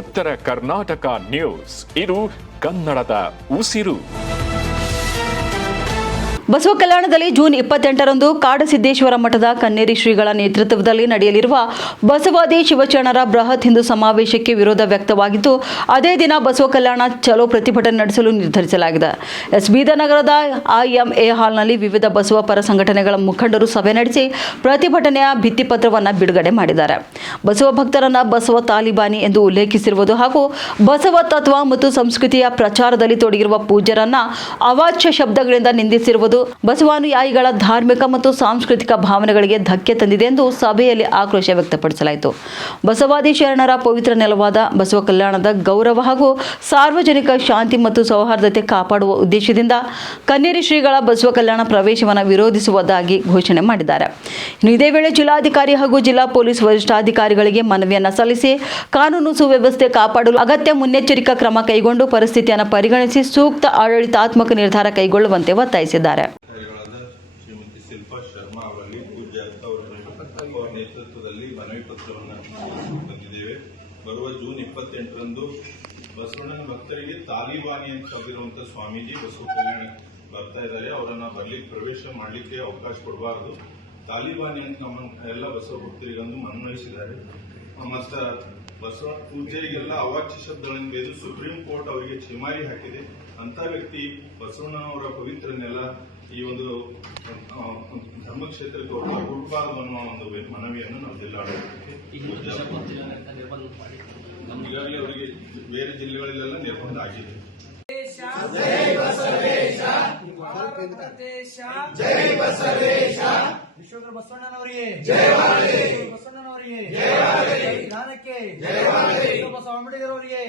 ಉತ್ತರ ಕರ್ನಾಟಕ ನ್ಯೂಸ್, ಇದು ಕನ್ನಡದ ಉಸಿರು. ಬಸವ ಕಲ್ಯಾಣದಲ್ಲಿ ಜೂನ್ 28ರಂದು ಕಾಡಸಿದ್ದೇಶ್ವರ ಮಠದ ಕನ್ನೇರಿ ಶ್ರೀಗಳ ನೇತೃತ್ವದಲ್ಲಿ ನಡೆಯಲಿರುವ ಬಸವಾದಿ ಶಿವಶರಣರ ಬೃಹತ್ ಹಿಂದೂ ಸಮಾವೇಶಕ್ಕೆ ವಿರೋಧ ವ್ಯಕ್ತವಾಗಿದ್ದು, ಅದೇ ದಿನ ಬಸವ ಕಲ್ಯಾಣ ಚಲೋ ಪ್ರತಿಭಟನೆ ನಡೆಸಲು ನಿರ್ಧರಿಸಲಾಗಿದೆ. ಬೀದರ್ ನಗರದ IMA ಹಾಲ್ನಲ್ಲಿ ವಿವಿಧ ಬಸವ ಪರ ಸಂಘಟನೆಗಳ ಮುಖಂಡರು ಸಭೆ ನಡೆಸಿ ಪ್ರತಿಭಟನೆಯ ಭಿತ್ತಿಪತ್ರವನ್ನು ಬಿಡುಗಡೆ ಮಾಡಿದ್ದಾರೆ. ಬಸವ ಭಕ್ತರನ್ನ ಬಸವ ತಾಲಿಬಾನಿ ಎಂದು ಉಲ್ಲೇಖಿಸಿರುವುದು ಹಾಗೂ ಬಸವ ತತ್ವ ಮತ್ತು ಸಂಸ್ಕೃತಿಯ ಪ್ರಚಾರದಲ್ಲಿ ತೊಡಗಿರುವ ಪೂಜ್ಯರನ್ನ ಅವಾಚ್ಯ ಶಬ್ದಗಳಿಂದ ನಿಂದಿಸಿರುವುದು ಬಸವಾನುಯಾಯಿಗಳ ಧಾರ್ಮಿಕ ಮತ್ತು ಸಾಂಸ್ಕೃತಿಕ ಭಾವನೆಗಳಿಗೆ ಧಕ್ಕೆ ತಂದಿದೆ ಎಂದು ಸಭೆಯಲ್ಲಿ ಆಕ್ರೋಶ ವ್ಯಕ್ತಪಡಿಸಲಾಯಿತು. ಬಸವಾದಿ ಶರಣರ ಪವಿತ್ರ ನೆಲವಾದ ಬಸವ ಕಲ್ಯಾಣದ ಗೌರವ ಹಾಗೂ ಸಾರ್ವಜನಿಕ ಶಾಂತಿ ಮತ್ತು ಸೌಹಾರ್ದತೆ ಕಾಪಾಡುವ ಉದ್ದೇಶದಿಂದ ಕನ್ನೇರಿ ಶ್ರೀಗಳ ಬಸವ ಕಲ್ಯಾಣ ಪ್ರವೇಶವನ್ನು ವಿರೋಧಿಸುವುದಾಗಿ ಘೋಷಣೆ ಮಾಡಿದ್ದಾರೆ. ಇದೇ ವೇಳೆ ಜಿಲ್ಲಾಧಿಕಾರಿ ಹಾಗೂ ಜಿಲ್ಲಾ ಪೊಲೀಸ್ ವರಿಷ್ಠಾಧಿಕಾರಿಗಳಿಗೆ ಮನವಿಯನ್ನು ಸಲ್ಲಿಸಿ ಕಾನೂನು ಸುವ್ಯವಸ್ಥೆ ಕಾಪಾಡಲು ಅಗತ್ಯ ಮುನ್ನೆಚ್ಚರಿಕಾ ಕ್ರಮ ಕೈಗೊಂಡು ಪರಿಸ್ಥಿತಿಯನ್ನು ಪರಿಗಣಿಸಿ ಸೂಕ್ತ ಆಡಳಿತಾತ್ಮಕ ನಿರ್ಧಾರ ಕೈಗೊಳ್ಳುವಂತೆ ಒತ್ತಾಯಿಸಿದ್ದಾರೆ. ಶ್ರೀಮತಿ ಶಿಲ್ಪಾ ಶರ್ಮಾ ಅವರಲ್ಲಿ ಪೂಜ್ಯ ಅವರ ನೇತೃತ್ವದಲ್ಲಿ ಮನವಿ ಪತ್ರವನ್ನು ಬಂದಿದ್ದೇವೆ. ಬರುವ ಜೂನ್ 28ರಂದು ಬಸವಣ್ಣನ ಭಕ್ತರಿಗೆ ತಾಲಿಬಾನಿ ಅಂತ ಕರೆದಿರುವಂತಹ ಸ್ವಾಮೀಜಿ ಬಸವ ಕಲ್ಯಾಣ ಬರ್ತಾ ಇದ್ದಾರೆ. ಅವರನ್ನ ಬರ್ಲಿಕ್ಕೆ ಪ್ರವೇಶ ಮಾಡಲಿಕ್ಕೆ ಅವಕಾಶ ಕೊಡಬಾರದು. ತಾಲಿಬಾನಿ ಅಂತ ನಮ್ಮ ಎಲ್ಲ ಬಸವ ಭಕ್ತರಿಗೊಂದು ಮನವೊಲಿಸಿದ್ದಾರೆ. ಮತ್ತು ಬಸವ ಪೂಜೆರಿಗೆಲ್ಲ ಅವಾಚ್ಯ ಶಬ್ದಗಳನ್ನು ಬೇದು ಸುಪ್ರೀಂ ಕೋರ್ಟ್ ಅವರಿಗೆ ಚಿಮಾರಿ ಹಾಕಿದೆ. ಅಂತ ವ್ಯಕ್ತಿ ಬಸವಣ್ಣನವರ ಪವಿತ್ರ ನೆಲ ಈ ಒಂದು ಧರ್ಮಕ್ಷೇತ್ರಕ್ಕೆ ಹುಡುಕಬಾರದು ಅನ್ನುವ ಒಂದು ಮನವಿಯನ್ನು ನಾವು ಜಿಲ್ಲಾಡಳಿತಕ್ಕೆ ಈಗಾಗಲೇ ಅವರಿಗೆ ಬೇರೆ ಜಿಲ್ಲೆಗಳಲ್ಲೆಲ್ಲ ನಿರ್ಬಂಧ ಆಗಿದೆ. ವಿಶ್ವಗುರು ಬಸವಣ್ಣನವರಿಗೆ ಬಸವಣ್ಣನವರಿಗೆ ಬಸವ ಅಂಬೇಡ್ಕರ್ ಅವರಿಗೆ